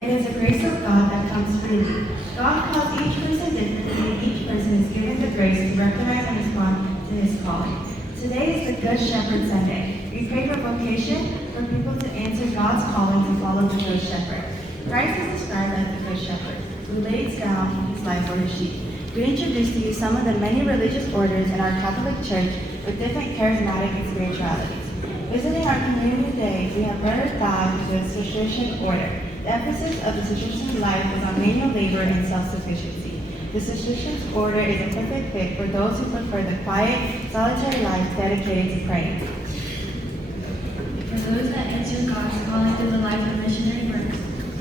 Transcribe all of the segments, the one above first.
It is the grace of God that comes freely. God calls each person differently, and each person is given the grace to recognize and respond to his calling. Today is the Good Shepherd Sunday. We pray for vocation, for people to answer God's calling to follow the Good Shepherd. Christ is described as the Good Shepherd, who lays down his life for his sheep. We introduce to you some of the many religious orders in our Catholic Church with different charismatic and spiritualities. Visiting our community today, we have Brother God, who is a Cistercian order. The emphasis of the Cistercian life is on manual labor and self-sufficiency. The Cistercian order is a perfect fit for those who prefer the quiet, solitary life dedicated to praying. For those that answer God's calling through the life of missionary work,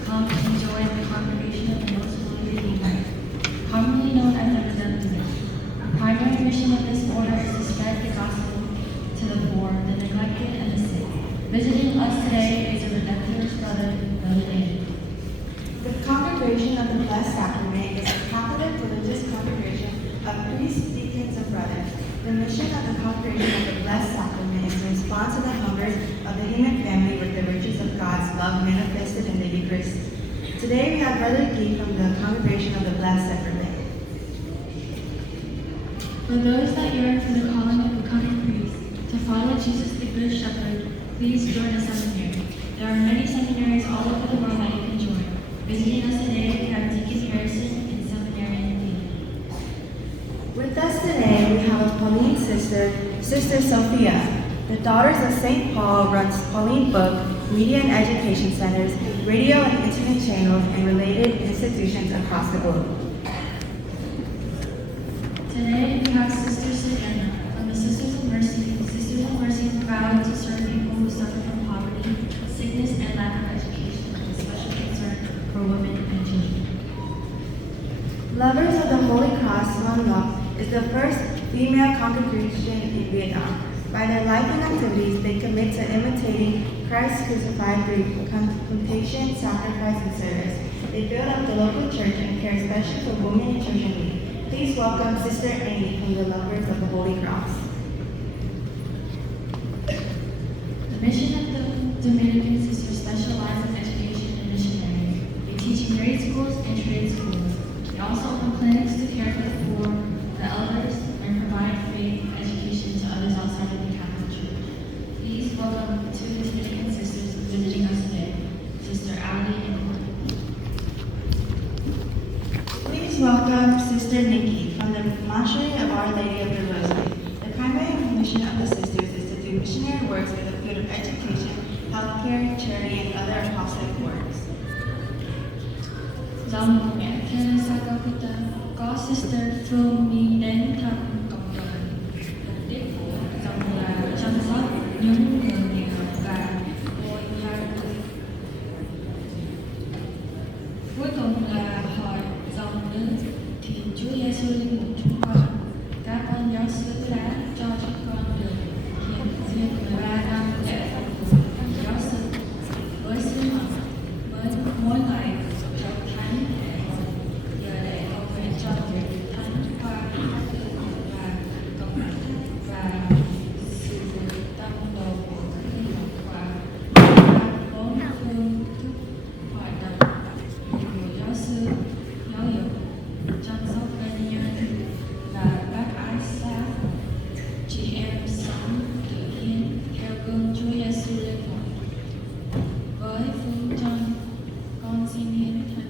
come and join the congregation of the Most Holy Redeemer, commonly known as the Redemptorists. The primary mission of this order is to spread the gospel to the poor, the neglected, and the sick. Visiting us today is a Redemptorist brother, Brother David. The Congregation of the Blessed Sacrament is a Catholic religious congregation of priests, deacons, and brothers. The mission of the Congregation of the Blessed Sacrament is to respond to the hungers of the human family with the riches of God's love manifested in the Eucharist. Today we have Brother Guy from the Congregation of the Blessed Sacrament. For those that yearn for the calling of becoming priests, to follow Jesus the Good Shepherd, please join a seminary. There are many seminaries all over the world that you can join. Visiting us today, we have Deacon Harrison and Seminarian Lee. With us today, we have a Pauline sister, Sister Sophia. The Daughters of St. Paul runs Pauline Book, media and education centers, radio and internet channels, and related institutions across the globe. Today, we have Sister Savannah from the Sisters of Mercy. Sisters of Mercy is proud to serve people who suffer from poverty, sickness, and lack of education, with special concern for women and children. Lovers of the Holy Cross, One Love is the first female congregation in Vietnam. By their life and activities, they commit to imitating Christ crucified through contemplation, sacrifice, and service. They build up the local church and care especially for women and children in need. Please welcome Sister Amy from the Lovers of the Holy Cross. The mission of the Dominican Sisters specializes in education and missionary. They teach in grade schools and trade schools. They also open clinics to care for the poor, the elders, and provide free education to others outside of the Catholic Church. Please welcome two Dominican sisters visiting us today, Sister Ali and Courtney. Please welcome Sister Nikki from the Monastery of Our Lady of the Rosary. The primary mission of the sisters is to do missionary works in the field of education, healthcare, charity, and other apostolic works. Trong một mẹ Teresa Calcutta có Sister Phương Nhi đến thăm cộng đồng. Mục đích của dòng là chăm sóc những người nghèo và nuôi hai người. Cuối cùng là hỏi dòng nữ thì Chúa Giêsu linh mục chúng con. Các con giáo sư đã cho chúng con được hiện diện 13 năm để phục vụ giáo sư với sứ mệnh với mỗi ngày trở thánh để giờ để cầu nguyện cho việc thánh qua các tư và cộng đồng và sự tâm đồ của các hy vọng và bốn phương thức hoạt động của giáo sư giáo dục chăm sóc bệnh nhân và bác ái xã chị em sống tự nhiên theo gương Chúa Giêsu linh mục với phương châm con xin hiến thân